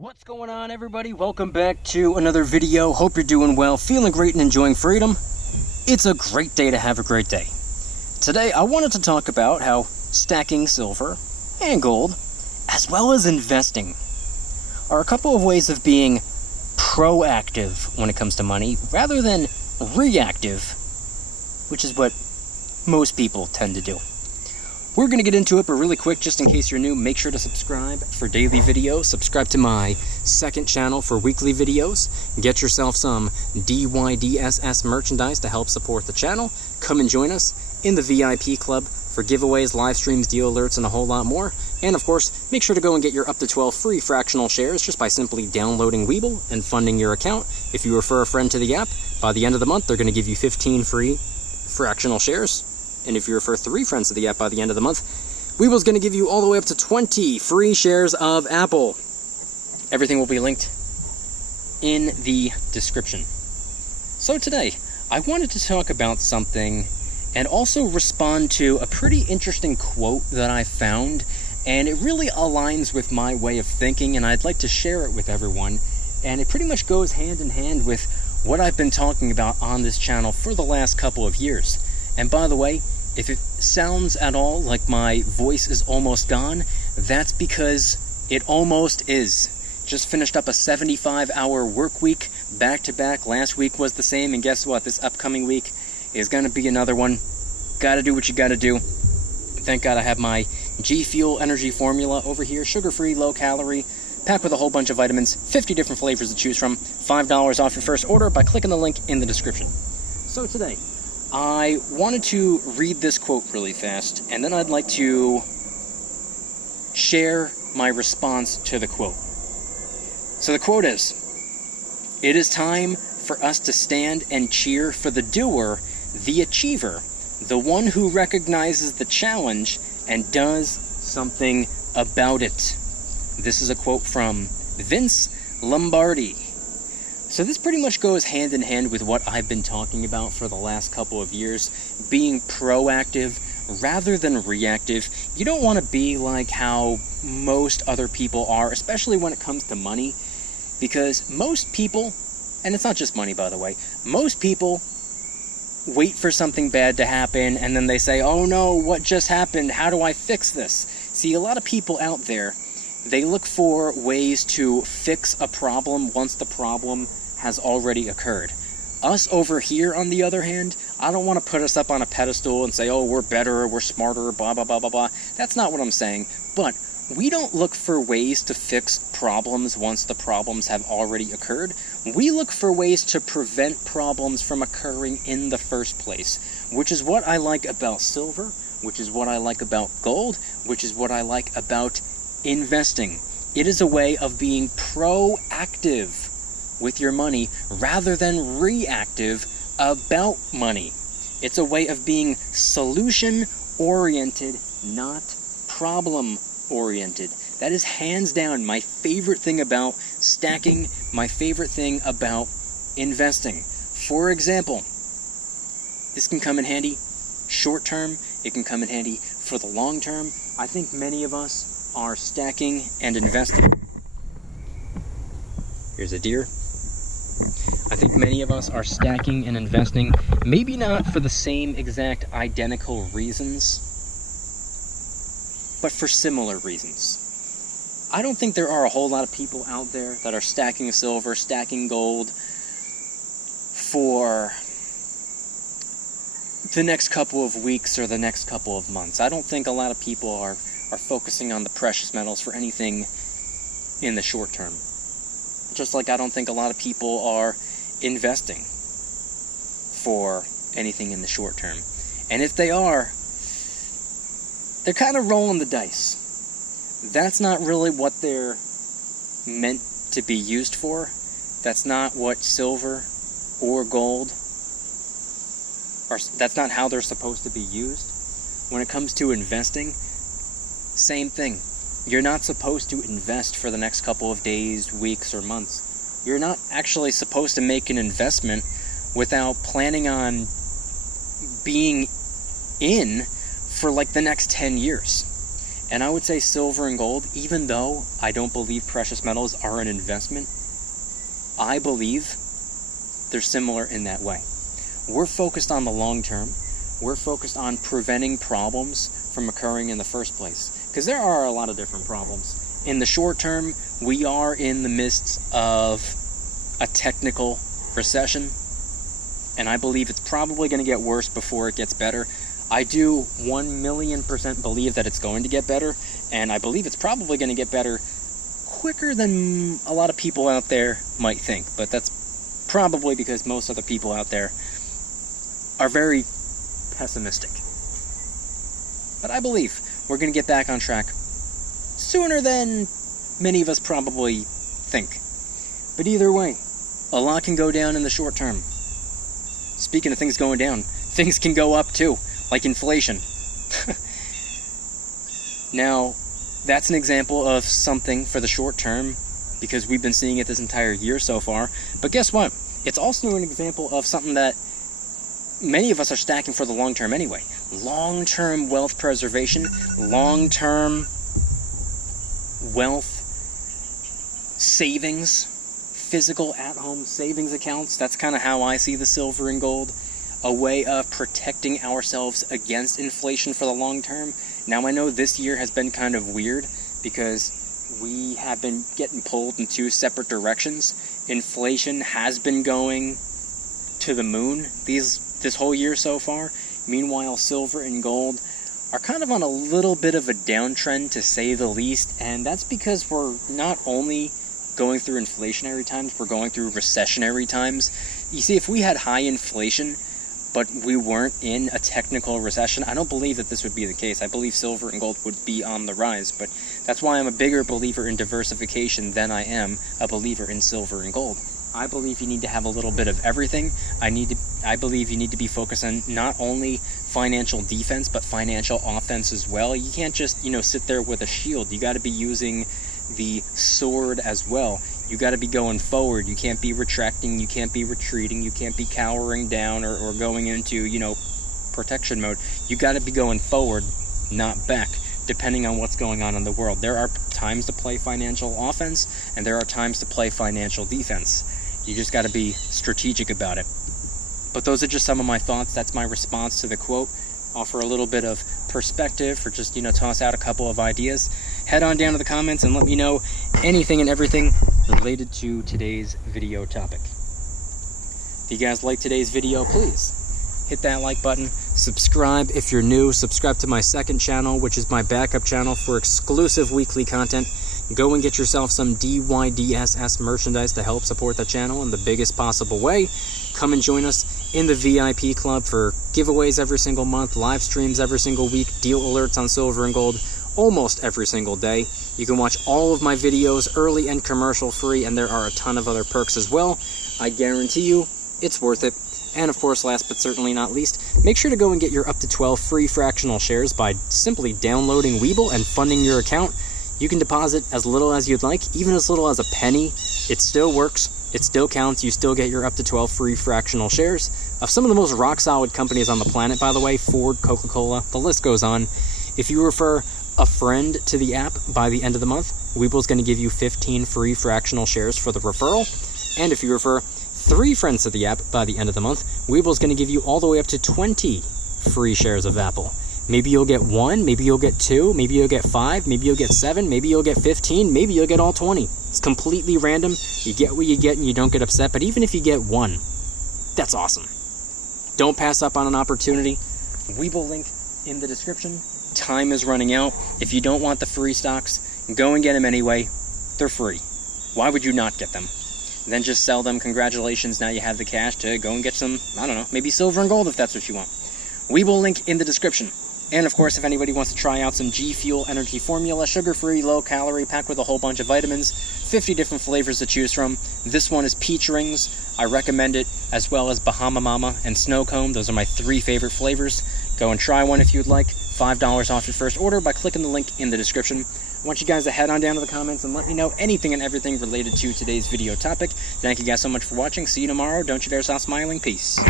What's going on, everybody? Welcome back to another video. Hope you're doing well, feeling great, and enjoying freedom. It's a great day to have a great day. Today, I wanted to talk about how stacking silver and gold, as well as investing, are a couple of ways of being proactive when it comes to money, rather than reactive, which is what most people tend to do. We're going to get into it, but really quick, just in case you're new, make sure to subscribe for daily videos. Subscribe to my second channel for weekly videos. Get yourself some DYDSS merchandise to help support the channel. Come and join us in the VIP club for giveaways, live streams, deal alerts, and a whole lot more. And of course, make sure to go and get your up to 12 free fractional shares just by simply downloading Webull and funding your account. If you refer a friend to the app, by the end of the month, they're going to give you 15 free fractional shares. And if you refer 3 friends to the app by the end of the month, Webull's going to give you all the way up to 20 free shares of Apple. Everything will be linked in the description. So today, I wanted to talk about something and also respond to a pretty interesting quote that I found, and it really aligns with my way of thinking, and I'd like to share it with everyone. And it pretty much goes hand in hand with what I've been talking about on this channel for the last couple of years. And by the way, if it sounds at all like my voice is almost gone, that's because it almost is. Just finished up a 75-hour work week, back-to-back. Last week was the same, and guess what? This upcoming week is going to be another one. Gotta do what you gotta do. Thank God I have my G Fuel energy formula over here. Sugar-free, low-calorie, packed with a whole bunch of vitamins, 50 different flavors to choose from, $5 off your first order by clicking the link in the description. So today, I wanted to read this quote really fast, and then I'd like to share my response to the quote. So the quote is, "It is time for us to stand and cheer for the doer, the achiever, the one who recognizes the challenge and does something about it." This is a quote from Vince Lombardi. So this pretty much goes hand in hand with what I've been talking about for the last couple of years, being proactive rather than reactive. You don't want to be like how most other people are, especially when it comes to money, because most people, and it's not just money by the way, most people wait for something bad to happen and then they say, oh no, what just happened? How do I fix this? See, a lot of people out there, they look for ways to fix a problem once the problem has already occurred. Us over here, on the other hand, I don't want to put us up on a pedestal and say, oh, we're better, we're smarter, blah, blah, blah, blah, blah. That's not what I'm saying. But we don't look for ways to fix problems once the problems have already occurred. We look for ways to prevent problems from occurring in the first place, which is what I like about silver, which is what I like about gold, which is what I like about investing. It is a way of being proactive with your money rather than reactive about money. It's a way of being solution-oriented, not problem-oriented. That is hands down my favorite thing about stacking, my favorite thing about investing. For example, this can come in handy short term, it can come in handy for the long term. I think many of us are stacking and investing. Here's a deer. I think many of us are stacking and investing, maybe not for the same exact identical reasons, but for similar reasons. I don't think there are a whole lot of people out there that are stacking silver, stacking gold for the next couple of weeks or the next couple of months. I don't think a lot of people are focusing on the precious metals for anything in the short term. Just like I don't think a lot of people are investing for anything in the short term. And if they are, they're kind of rolling the dice. That's not really what they're meant to be used for. That's not what silver or gold, or that's not how they're supposed to be used. When it comes to investing, same thing. You're not supposed to invest for the next couple of days, weeks, or months. You're not actually supposed to make an investment without planning on being in for like the next 10 years. And I would say silver and gold, even though I don't believe precious metals are an investment, I believe they're similar in that way. We're focused on the long term. We're focused on preventing problems from occurring in the first place. Because there are a lot of different problems. In the short term, we are in the midst of a technical recession. And I believe it's probably going to get worse before it gets better. I do 1,000,000% believe that it's going to get better. And I believe it's probably going to get better quicker than a lot of people out there might think. But that's probably because most other people out there are very pessimistic. But I believe we're going to get back on track sooner than many of us probably think. But either way, a lot can go down in the short term. Speaking of things going down, things can go up too, like inflation. Now, that's an example of something for the short term, because we've been seeing it this entire year so far. But guess what? It's also an example of something that many of us are stacking for the long term anyway. Long-term wealth preservation, long-term wealth savings, physical at-home savings accounts. That's kind of how I see the silver and gold. A way of protecting ourselves against inflation for the long term. Now, I know this year has been kind of weird because we have been getting pulled in two separate directions. Inflation has been going to the moon this whole year so far. Meanwhile, silver and gold are kind of on a little bit of a downtrend, to say the least. And that's because we're not only going through inflationary times, we're going through recessionary times. You see, if we had high inflation, but we weren't in a technical recession, I don't believe that this would be the case. I believe silver and gold would be on the rise, but that's why I'm a bigger believer in diversification than I am a believer in silver and gold. I believe you need to have a little bit of everything. I believe you need to be focused on not only financial defense, but financial offense as well. You can't just, sit there with a shield. You got to be using the sword as well. You got to be going forward. You can't be retracting. You can't be retreating. You can't be cowering down or going into, protection mode. You got to be going forward, not back, depending on what's going on in the world. There are times to play financial offense, and there are times to play financial defense. You just got to be strategic about it. But those are just some of my thoughts. That's my response to the quote. Offer a little bit of perspective, or just, toss out a couple of ideas. Head on down to the comments and let me know anything and everything related to today's video topic. If you guys like today's video, please hit that like button. Subscribe if you're new. Subscribe to my second channel, which is my backup channel for exclusive weekly content. Go and get yourself some DYDSS merchandise to help support the channel in the biggest possible way. Come and join us in the VIP club for giveaways every single month, live streams every single week, deal alerts on silver and gold almost every single day. You can watch all of my videos early and commercial free, and there are a ton of other perks as well. I guarantee you it's worth it. And of course, last but certainly not least, make sure to go and get your up to 12 free fractional shares by simply downloading Webull and funding your account. You can deposit as little as you'd like, even as little as a penny. It still works. It still counts. You still get your up to 12 free fractional shares of some of the most rock-solid companies on the planet, by the way. Ford, Coca-Cola, the list goes on. If you refer a friend to the app by the end of the month, Webull's going to give you 15 free fractional shares for the referral. And if you refer 3 friends to the app by the end of the month, Webull's going to give you all the way up to 20 free shares of Apple. Maybe you'll get 1, maybe you'll get 2, maybe you'll get 5, maybe you'll get 7, maybe you'll get 15, maybe you'll get all 20. It's completely random. You get what you get and you don't get upset. But even if you get 1, that's awesome. Don't pass up on an opportunity. Webull link in the description. Time is running out. If you don't want the free stocks, go and get them anyway. They're free. Why would you not get them? Then just sell them. Congratulations, now you have the cash to go and get some, I don't know, maybe silver and gold if that's what you want. Webull link in the description. And of course, if anybody wants to try out some G Fuel Energy Formula, sugar-free, low-calorie, packed with a whole bunch of vitamins, 50 different flavors to choose from. This one is Peach Rings. I recommend it, as well as Bahama Mama and Snow Cone. Those are my 3 favorite flavors. Go and try one if you'd like. $5 off your first order by clicking the link in the description. I want you guys to head on down to the comments and let me know anything and everything related to today's video topic. Thank you guys so much for watching. See you tomorrow. Don't you dare stop smiling. Peace.